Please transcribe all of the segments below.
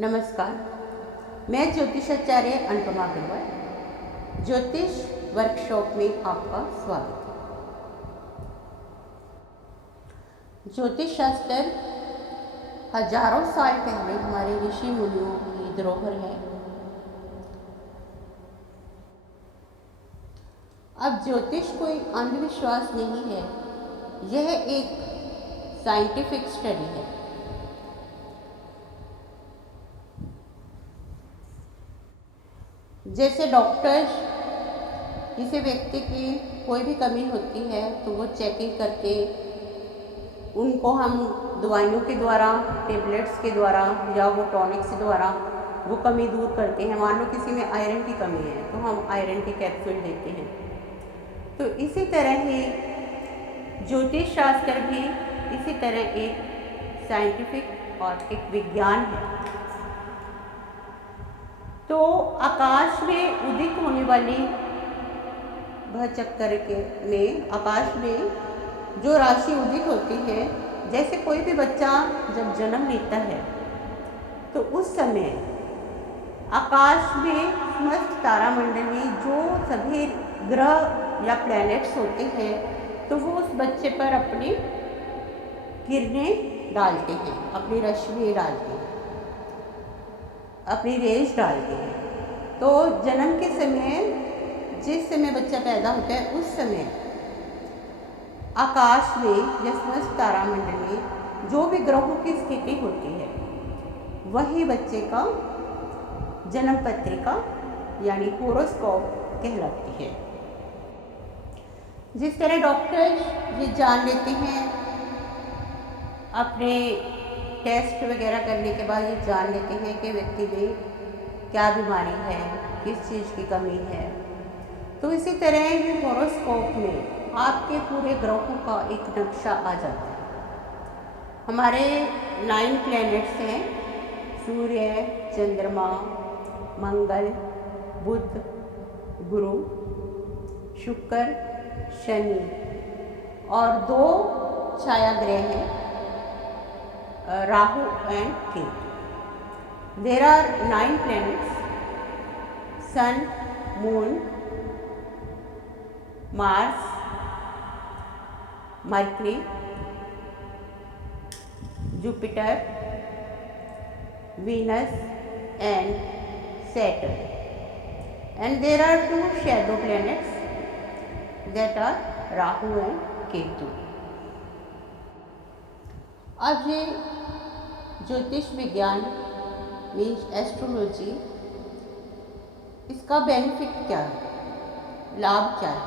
नमस्कार, मैं ज्योतिषाचार्य अनुपमा अग्रवाल ज्योतिष वर्कशॉप में आपका स्वागत है। ज्योतिष शास्त्र हजारों साल पहले हमारे ऋषि मुनियों की धरोहर है। अब ज्योतिष कोई अंधविश्वास नहीं है, यह एक साइंटिफिक स्टडी है। जैसे डॉक्टर्स किसी व्यक्ति की कोई भी कमी होती है तो वो चेकिंग करके उनको हम दवाइयों के द्वारा, टेबलेट्स के द्वारा या वो टॉनिक्स के द्वारा वो कमी दूर करते हैं। मान लो किसी में आयरन की कमी है तो हम आयरन के कैप्सूल देते हैं। तो इसी तरह ही ज्योतिष शास्त्र भी इसी तरह एक साइंटिफिक और एक विज्ञान है। तो आकाश में उदित होने वाली वह चक्कर में आकाश में जो राशि उदित होती है, जैसे कोई भी बच्चा जब जन्म लेता है तो उस समय आकाश में समस्त तारामंडल में जो सभी ग्रह या प्लैनेट्स होते हैं तो वो उस बच्चे पर अपनी किरणें डालते हैं, अपनी रश्मि डालते हैं, अपनी रेज डालते हैं। तो जन्म के समय, जिस समय बच्चा पैदा होता है उस समय आकाश में या समस्त तारामंडल में जो भी ग्रहों की स्थिति होती है वही बच्चे का जन्म पत्रिका यानी होरोस्कोप कहलाती है। जिस तरह डॉक्टर ये जान लेते हैं, अपने टेस्ट वगैरह करने के बाद ये जान लेते हैं कि व्यक्ति में क्या बीमारी है, किस चीज़ की कमी है। तो इसी तरह ही होरोस्कोप में आपके पूरे ग्रहों का एक नक्शा आ जाता है। हमारे 9 प्लैनेट्स हैं, सूर्य, चंद्रमा, मंगल, बुध, गुरु, शुक्र, शनि और 2 छाया ग्रह हैं, Rahu and Ketu. There are 9 planets: Sun, Moon, Mars, Mercury, Jupiter, Venus and Saturn. And there are 2 shadow planets that are Rahu and Ketu. अब ये ज्योतिष विज्ञान मीन्स एस्ट्रोलॉजी, इसका बेनिफिट क्या है, लाभ क्या है?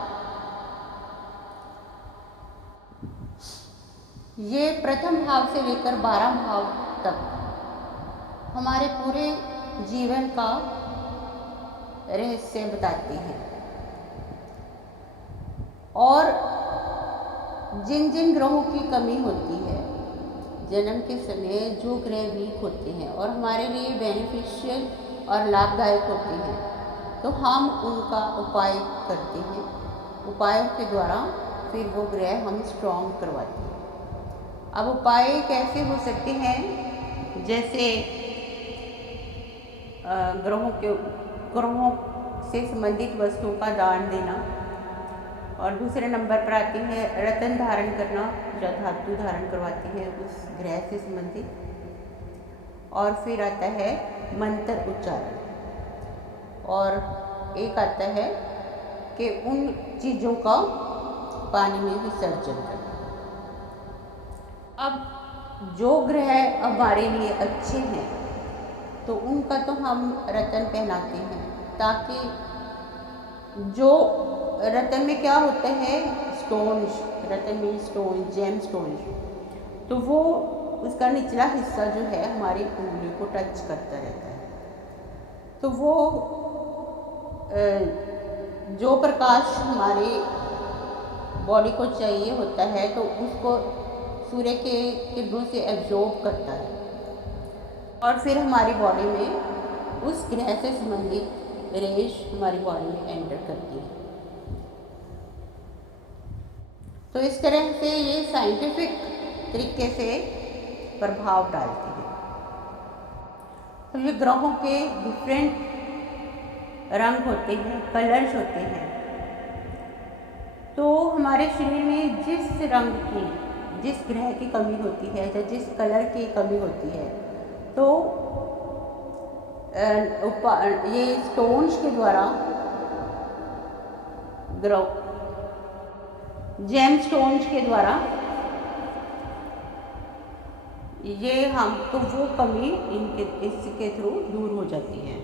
ये प्रथम भाव से लेकर 12 भाव तक हमारे पूरे जीवन का रहस्य बताती हैं और जिन जिन ग्रहों की कमी होती है जन्म के समय, जो ग्रह वीक होते हैं और हमारे लिए बेनिफिशियल और लाभदायक होते हैं, तो हम उनका उपाय करते हैं। उपायों के द्वारा फिर वो ग्रह हम स्ट्रॉन्ग करवाते हैं। अब उपाय कैसे हो सकते हैं? जैसे ग्रहों से संबंधित वस्तुओं का दान देना, और दूसरे नंबर पर आती है रत्न धारण करना, जो धातु धारण करवाती है उस ग्रह से संबंधित, और फिर आता है मंत्र उच्चारण, और एक आता है कि उन चीज़ों का पानी में विसर्जन करना। अब जो ग्रह हमारे लिए अच्छे हैं तो उनका तो हम रत्न पहनाते हैं, ताकि जो रत्न में क्या होता है, स्टोन्स, रत्न में स्टोन, जेम स्टोन, तो वो उसका निचला हिस्सा जो है हमारी उंगली को टच करता रहता है। तो वो जो प्रकाश हमारे बॉडी को चाहिए होता है तो उसको सूर्य के किरणों से एब्जॉर्ब करता है और फिर हमारी बॉडी में उस ग्रह से संबंधित रेज हमारी बॉडी में एंटर करती है। तो इस तरह से ये साइंटिफिक तरीके से प्रभाव डालती है। तो ये ग्रहों के डिफरेंट रंग होते हैं, कलर्स होते हैं। तो हमारे शरीर में जिस रंग की, जिस ग्रह की कमी होती है या जिस कलर की कमी होती है, तो ये स्टोन्स के द्वारा, जेम स्टोन्स के द्वारा ये हम तो वो कमी इसके थ्रू दूर हो जाती है।